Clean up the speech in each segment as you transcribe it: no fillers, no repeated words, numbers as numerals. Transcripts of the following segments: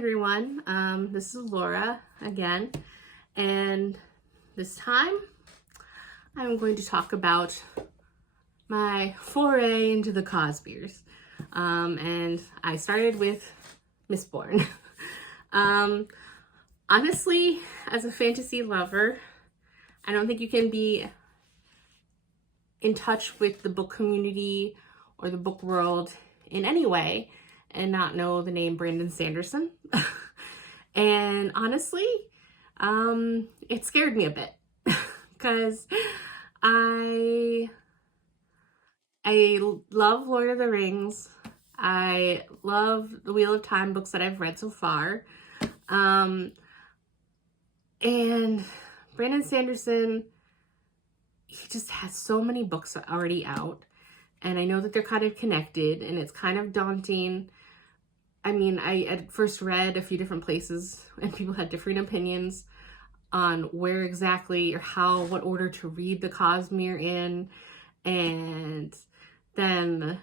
everyone. This is Laura again, and this time I'm going to talk about my foray into the Cosmeres. And I started with Mistborn. Honestly, as a fantasy lover, I don't think you can be in touch with the book community or the book world in any way and not know the name Brandon Sanderson. And honestly, it scared me a bit because I love Lord of the Rings. I love the Wheel of Time books that I've read so far. And Brandon Sanderson, he just has so many books already out. And I know that they're kind of connected and it's kind of daunting. I mean, I at first read a few different places and people had different opinions on where exactly or how, what order to read the Cosmere in. And then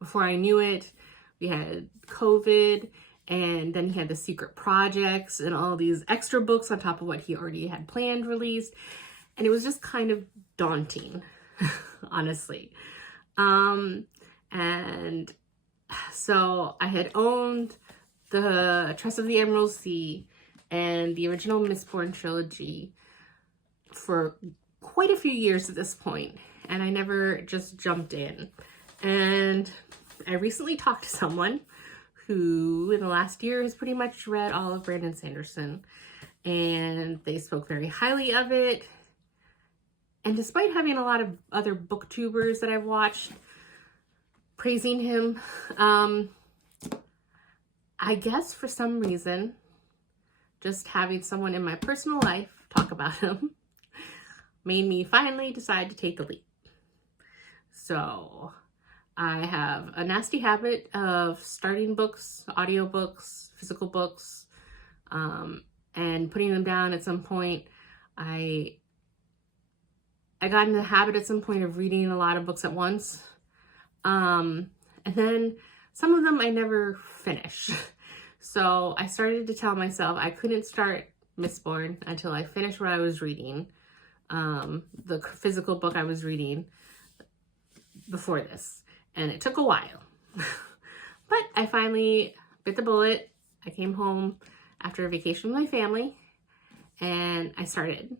before I knew it, we had COVID, and then he had the secret projects and all these extra books on top of what he already had planned released. And it was just kind of daunting, honestly. And so I had owned the Trust of the Emerald Sea and the original Mistborn Trilogy for quite a few years at this point, and I never just jumped in. And I recently talked to someone who in the last year has pretty much read all of Brandon Sanderson, and they spoke very highly of it. And despite having a lot of other booktubers that I've watched praising him, I guess for some reason, just having someone in my personal life talk about him made me finally decide to take the leap. So I have a nasty habit of starting books, audiobooks, physical books, and putting them down at some point. I got into the habit at some point of reading a lot of books at once. And then some of them I never finish. So I started to tell myself I couldn't start Mistborn until I finished what I was reading, the physical book I was reading before this. And it took a while. But I finally bit the bullet. I came home after a vacation with my family and I started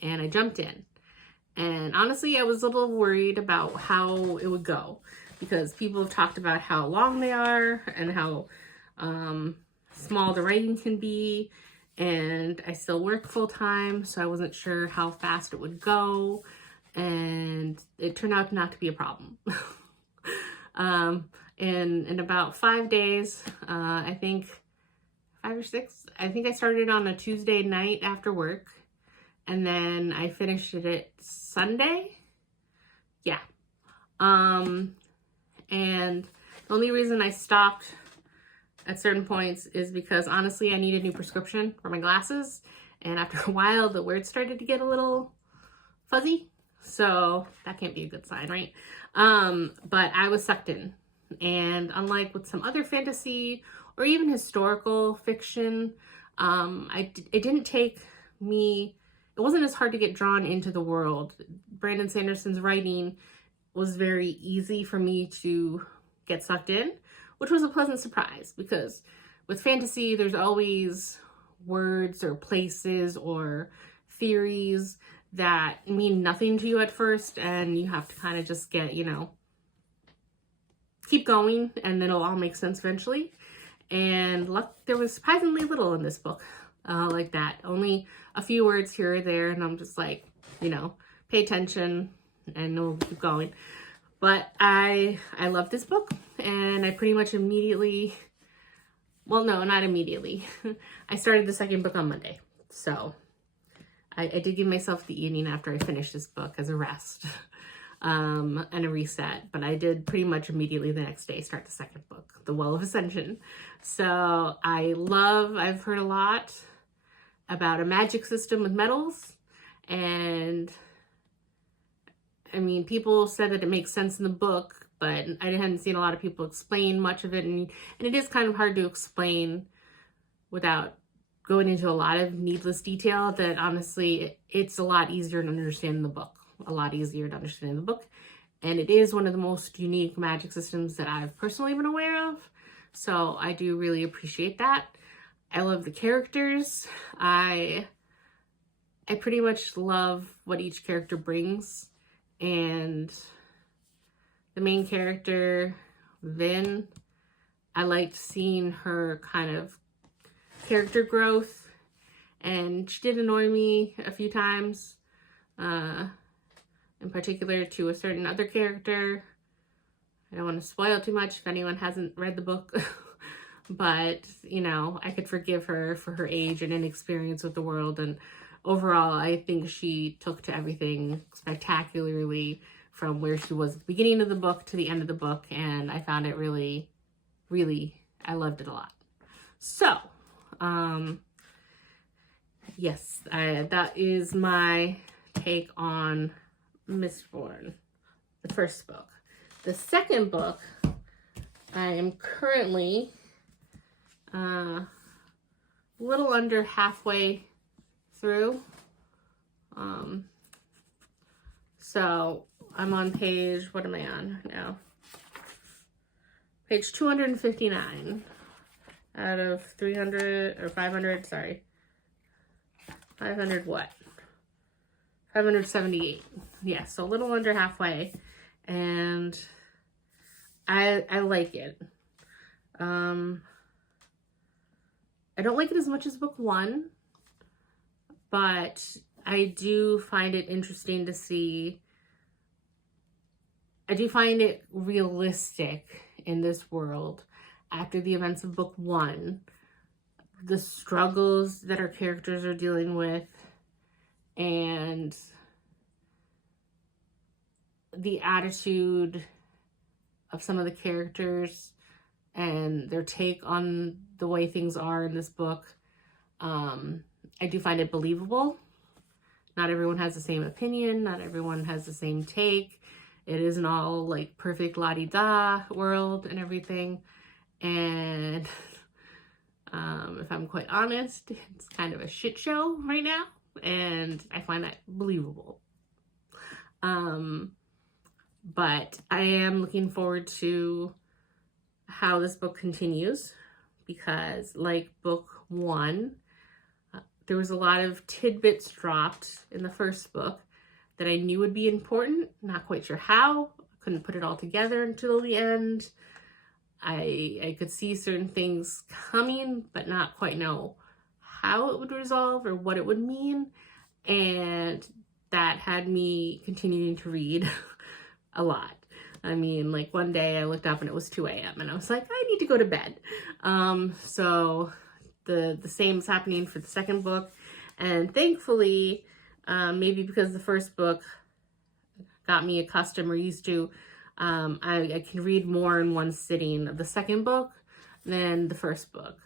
and I jumped in. And honestly, I was a little worried about how it would go because people have talked about how long they are and how small the writing can be. And I still work full time, so I wasn't sure how fast it would go. And it turned out not to be a problem. In about 5 days, I think 5 or 6, I think I started on a Tuesday night after work. And then I finished it Sunday. Yeah. And the only reason I stopped at certain points is because honestly, I need a new prescription for my glasses. And after a while, the words started to get a little fuzzy. So that can't be a good sign, right? But I was sucked in. And unlike with some other fantasy or even historical fiction, it didn't take me... It wasn't as hard to get drawn into the world. Brandon Sanderson's writing was very easy for me to get sucked in, which was a pleasant surprise because with fantasy, there's always words or places or theories that mean nothing to you at first, and you have to kind of just get, keep going, and then it'll all make sense eventually. And there was surprisingly little in this book. Like that. Only a few words here or there, and I'm just like, pay attention and we'll keep going. But I love this book, and I pretty much immediately, well, no, not immediately. I started the second book on Monday. So I did give myself the evening after I finished this book as a rest and a reset, but I did pretty much immediately the next day start the second book, The Well of Ascension. So I've heard a lot about a magic system with metals, and I mean, people said that it makes sense in the book, but I hadn't seen a lot of people explain much of it, and it is kind of hard to explain without going into a lot of needless detail, that honestly, it's a lot easier to understand the book. And it is one of the most unique magic systems that I've personally been aware of. So I do really appreciate that. I love the characters. I pretty much love what each character brings. And the main character, Vin, I liked seeing her kind of character growth, and she did annoy me a few times, in particular to a certain other character. I don't want to spoil too much if anyone hasn't read the book, but, you know, I could forgive her for her age and inexperience with the world, and overall, I think she took to everything spectacularly from where she was at the beginning of the book to the end of the book, and I found it really, I loved it a lot. So, yes, that is my take on Mistborn, the first book. The second book, I am currently a little under halfway through. So I'm on page, what am I on now? Page 259 out of 300 or 500, sorry. 500 what? 578. Yeah, so a little under halfway, and I like it. I don't like it as much as book one, but I do find it interesting to see. I do find it realistic in this world after the events of book one, the struggles that our characters are dealing with, and the attitude of some of the characters and their take on the way things are in this book. I do find it believable. Not everyone has the same opinion. Not everyone has the same take. It isn't all like perfect la-di-da world and everything. And if I'm quite honest, it's kind of a shit show right now. And I find that believable. But I am looking forward to how this book continues, because like book one, there was a lot of tidbits dropped in the first book that I knew would be important. Not quite sure how. Couldn't put it all together until the end. I could see certain things coming, but not quite know how it would resolve or what it would mean. And that had me continuing to read a lot. I mean, like one day I looked up and it was 2 a.m. and I was like, I need to go to bed. So the same is happening for the second book. And thankfully, maybe because the first book got me accustomed or used to, I can read more in one sitting of the second book than the first book.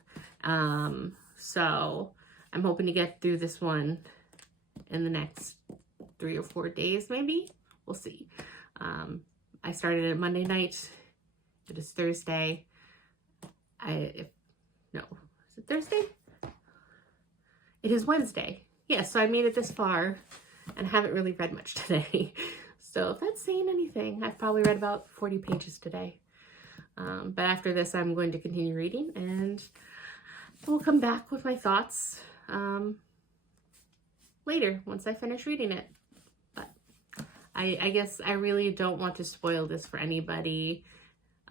So I'm hoping to get through this one in the next 3 or 4 days, maybe. We'll see. I started it Monday night. It is Thursday. Is it Thursday? It is Wednesday. Yeah, so I made it this far and haven't really read much today. So if that's saying anything, I've probably read about 40 pages today. But after this, I'm going to continue reading, and we'll come back with my thoughts later once I finish reading it. But I guess I really don't want to spoil this for anybody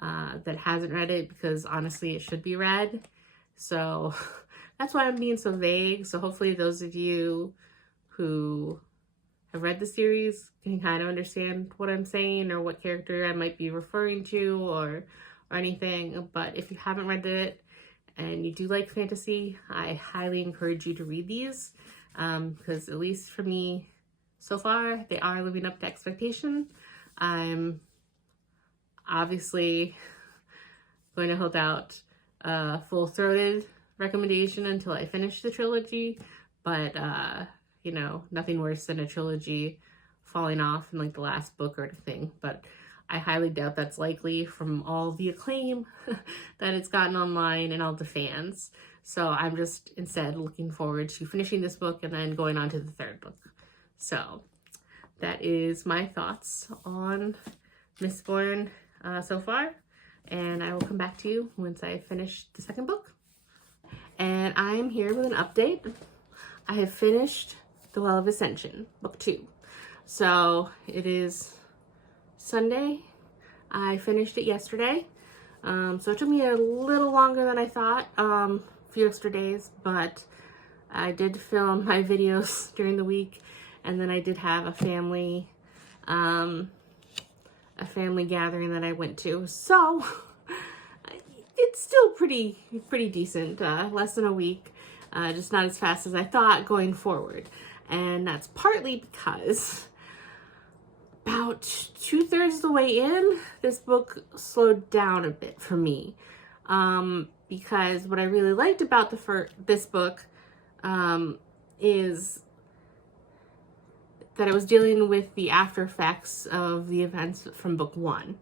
that hasn't read it, because honestly, it should be read. So that's why I'm being so vague. So hopefully those of you who have read the series can kind of understand what I'm saying or what character I might be referring to or anything. But if you haven't read it and you do like fantasy, I highly encourage you to read these, because at least for me so far, they are living up to expectation. I'm obviously going to hold out a full-throated recommendation until I finish the trilogy, but nothing worse than a trilogy falling off in like the last book or anything. But I highly doubt that's likely from all the acclaim that it's gotten online and all the fans. So I'm just instead looking forward to finishing this book and then going on to the third book. So that is my thoughts on Mistborn so far. And I will come back to you once I finish the second book. And I'm here with an update. I have finished The Well of Ascension, book 2. So it is Sunday. I finished it yesterday. So it took me a little longer than I thought, a few extra days, but I did film my videos during the week, and then I did have a family gathering that I went to. So it's still pretty decent, less than a week, just not as fast as I thought going forward. And that's partly because about 2/3 of the way in, this book slowed down a bit for me. Because what I really liked about this book is that it was dealing with the after effects of the events from book 1.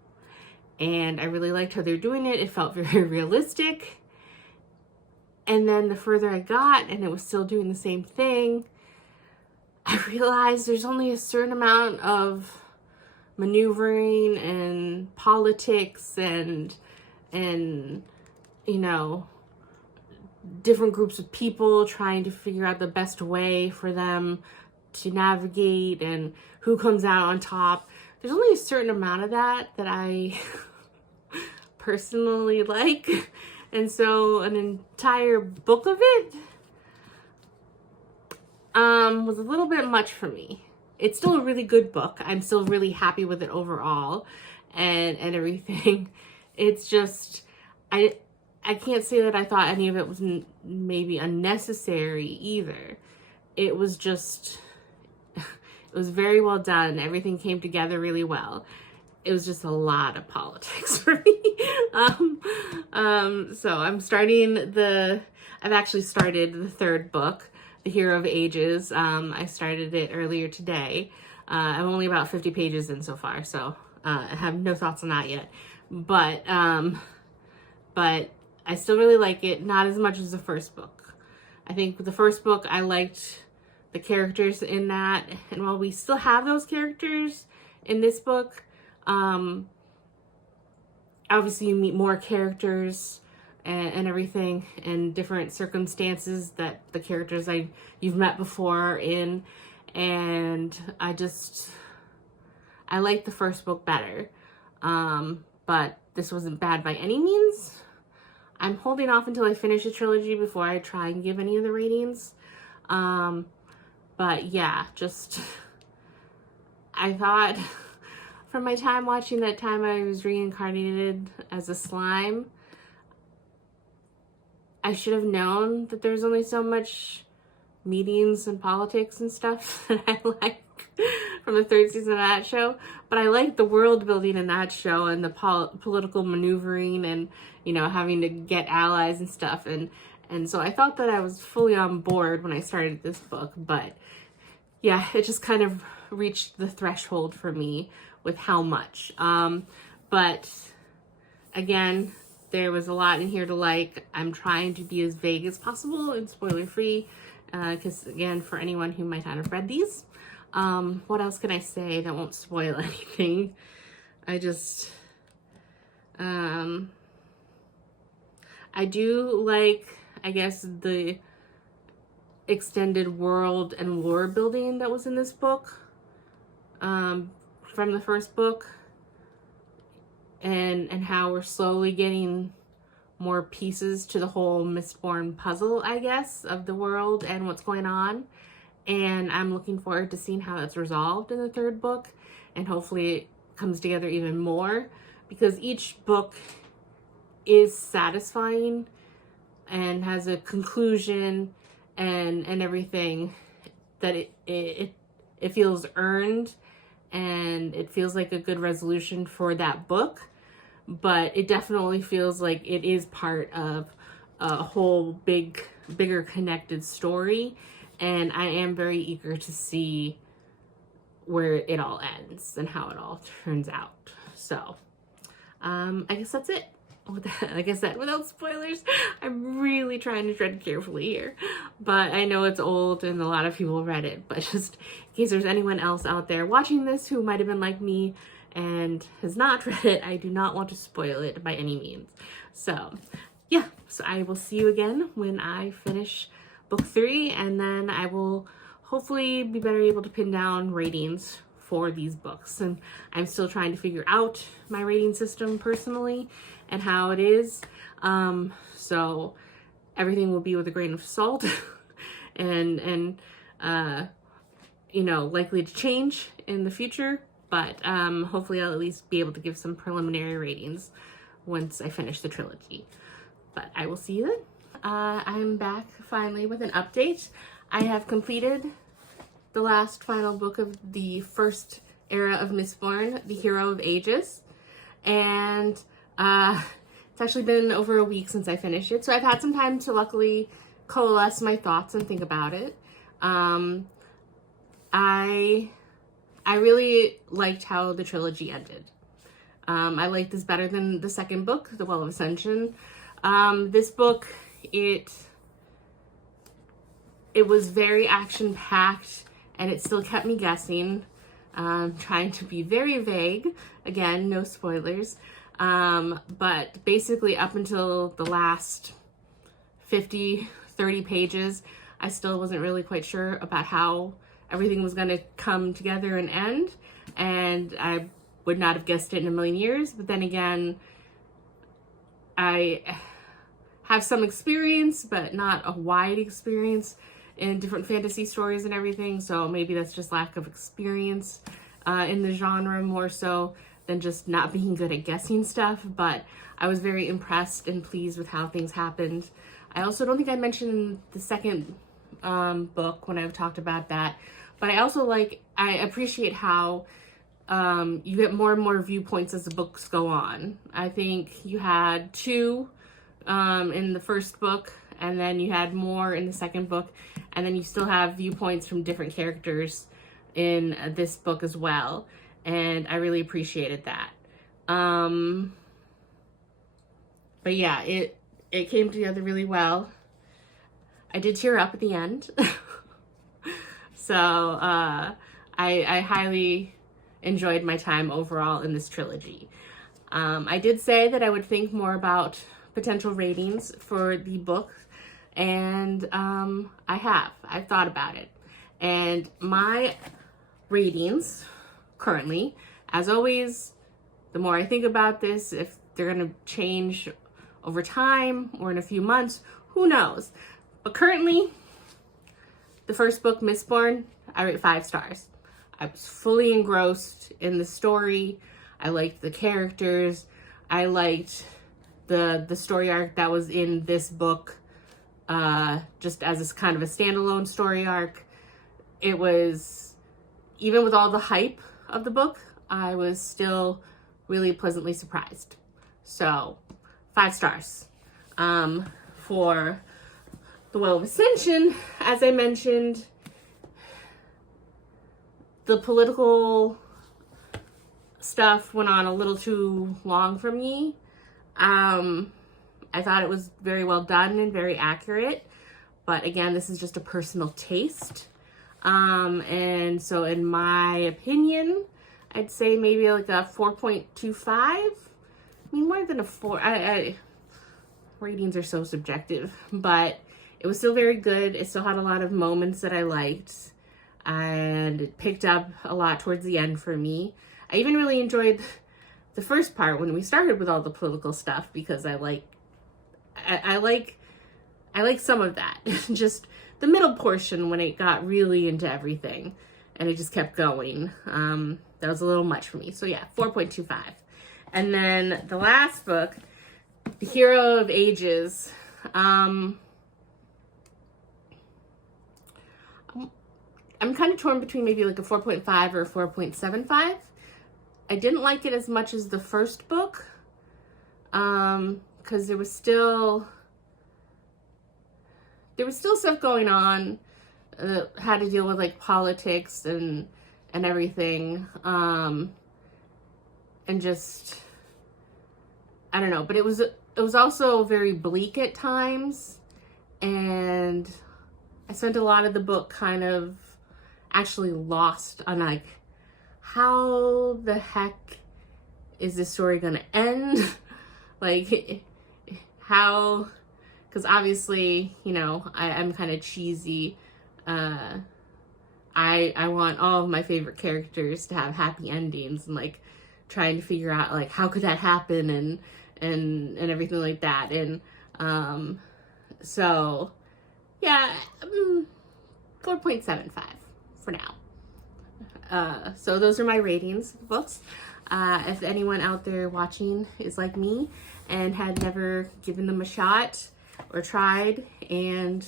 And I really liked how they were doing it. It felt very realistic. And then the further I got and it was still doing the same thing, I realized there's only a certain amount of maneuvering and politics and you know, different groups of people trying to figure out the best way for them to navigate and who comes out on top. There's only a certain amount of that I personally like. And so an entire book of it was a little bit much for me. It's still a really good book. I'm still really happy with it overall and everything. It's just, I can't say that I thought any of it was maybe unnecessary either. It was just, it was very well done. Everything came together really well. It was just a lot of politics for me. So I've actually started the third book, The Hero of Ages. I started it earlier today. I'm only about 50 pages in so far, so I have no thoughts on that yet. But I still really like it, not as much as the first book. I think with the first book, I liked the characters in that, and while we still have those characters in this book, obviously you meet more characters and everything, and different circumstances that the characters you've met before in, and I like the first book better, but this wasn't bad by any means. I'm holding off until I finish the trilogy before I try and give any of the ratings, but yeah, just I thought from my time watching that time I was reincarnated as a slime, I should have known that there's only so much meetings and politics and stuff that I like from the third season of that show. But I like the world building in that show and the political maneuvering and, you know, having to get allies and stuff. And so I thought that I was fully on board when I started this book. But yeah, it just kind of reached the threshold for me with how much. But again, there was a lot in here to like. I'm trying to be as vague as possible and spoiler free, because again, for anyone who might not have read these, what else can I say that won't spoil anything? I just, I do like, I guess, the extended world and lore building that was in this book, from the first book, and how we're slowly getting more pieces to the whole Mistborn puzzle, I guess, of the world and what's going on. And I'm looking forward to seeing how that's resolved in the third book, and hopefully it comes together even more, because each book is satisfying and has a conclusion and everything, that it feels earned, and it feels like a good resolution for that book. But it definitely feels like it is part of a whole bigger connected story, and I am very eager to see where it all ends and how it all turns out. So, I guess that's it. Like I said, without spoilers, I'm really trying to tread carefully here. But I know it's old and a lot of people read it. But just in case there's anyone else out there watching this who might have been like me and has not read it, I do not want to spoil it by any means. So, yeah. So I will see you again when I finish book 3. And then I will hopefully be better able to pin down ratings for these books. And I'm still trying to figure out my rating system personally and how it is. So everything will be with a grain of salt and you know, likely to change in the future, but hopefully I'll at least be able to give some preliminary ratings once I finish the trilogy. But I will see you then. I'm back finally with an update. I have completed the last final book of the first era of Mistborn, The Hero of Ages. And it's actually been over a week since I finished it. So I've had some time to luckily coalesce my thoughts and think about it. I really liked how the trilogy ended. I liked this better than the second book, The Well of Ascension. This book, it was very action-packed, and it still kept me guessing, trying to be very vague. Again, no spoilers. But basically up until the last 30 pages, I still wasn't really quite sure about how everything was going to come together and end. And I would not have guessed it in a million years. But then again, I have some experience, but not a wide experience in different fantasy stories and everything, so maybe that's just lack of experience in the genre more so than just not being good at guessing stuff. But I was very impressed and pleased with how things happened. I also don't think I mentioned the second book when I talked about that, but I appreciate how you get more and more viewpoints as the books go on. I think you had 2 in the first book, and then you had more in the second book, and then you still have viewpoints from different characters in this book as well, and I really appreciated that. But yeah, it came together really well. I did tear up at the end. So I highly enjoyed my time overall in this trilogy. I did say that I would think more about potential ratings for the book, and I've thought about it. And my ratings currently, as always, the more I think about this, if they're going to change over time or in a few months, who knows? But currently, the first book, Mistborn, I rate 5 stars. I was fully engrossed in the story. I liked the characters. I liked the story arc that was in this book, just as a kind of a standalone story arc. It was, even with all the hype of the book, I was still really pleasantly surprised. So 5 stars. For The Well of Ascension, as I mentioned, the political stuff went on a little too long for me. I thought it was very well done and very accurate, but again, this is just a personal taste. And so in my opinion, I'd say maybe like a 4.25. I mean, more than a 4. Ratings are so subjective, but it was still very good. It still had a lot of moments that I liked, and it picked up a lot towards the end for me. I even really enjoyed the first part when we started with all the political stuff, because I like some of that. Just the middle portion when it got really into everything and it just kept going. That was a little much for me. So yeah, 4.25. And then the last book, The Hero of Ages. I'm kind of torn between maybe like a 4.5 or a 4.75. I didn't like it as much as the first book, because there was still stuff going on, had to deal with like politics and everything. and just, I don't know, but it was also very bleak at times, and I spent a lot of the book kind of actually lost on like, how the heck is this story gonna end? Like, how, because obviously, you know, I'm kind of cheesy. I want all of my favorite characters to have happy endings, and like trying to figure out like how could that happen, and everything like that. And so yeah, 4.75 for now. So those are my ratings of the books. If anyone out there watching is like me and had never given them a shot or tried and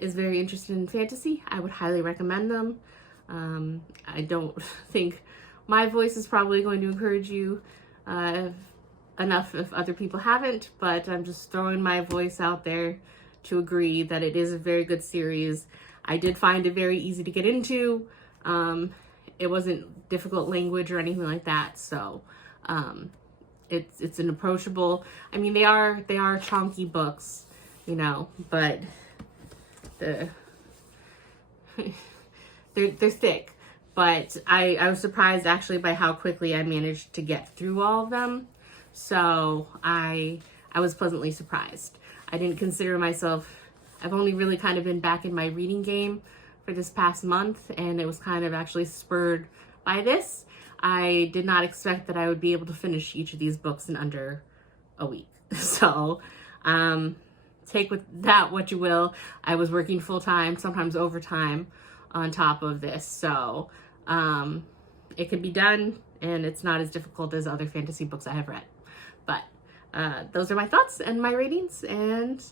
is very interested in fantasy, I would highly recommend them. I don't think my voice is probably going to encourage you enough if other people haven't, but I'm just throwing my voice out there to agree that it is a very good series. I did find it very easy to get into. It wasn't difficult language or anything like that, so it's an approachable. I mean, they are chunky books, you know, but they're thick. But I was surprised actually by how quickly I managed to get through all of them. So I was pleasantly surprised. I didn't consider myself, I've only really kind of been back in my reading game for this past month, and it was kind of actually spurred by this. I did not expect that I would be able to finish each of these books in under a week. So take with that what you will. I was working full-time, sometimes overtime on top of this. So it can be done, and it's not as difficult as other fantasy books I have read. But those are my thoughts and my ratings, and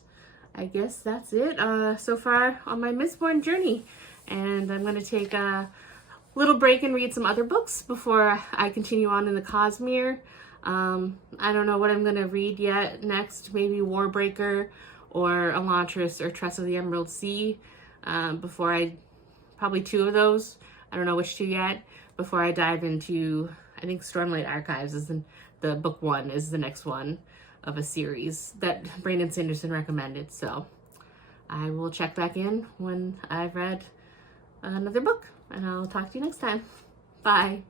I guess that's it so far on my Mistborn journey. And I'm going to take a little break and read some other books before I continue on in the Cosmere. I don't know what I'm going to read yet next. Maybe Warbreaker or Elantris or Tress of the Emerald Sea. Probably two of those. I don't know which two yet. Before I dive into, I think Stormlight Archives is the book one is the next one of a series that Brandon Sanderson recommended. So I will check back in when I've read another book, and I'll talk to you next time. Bye.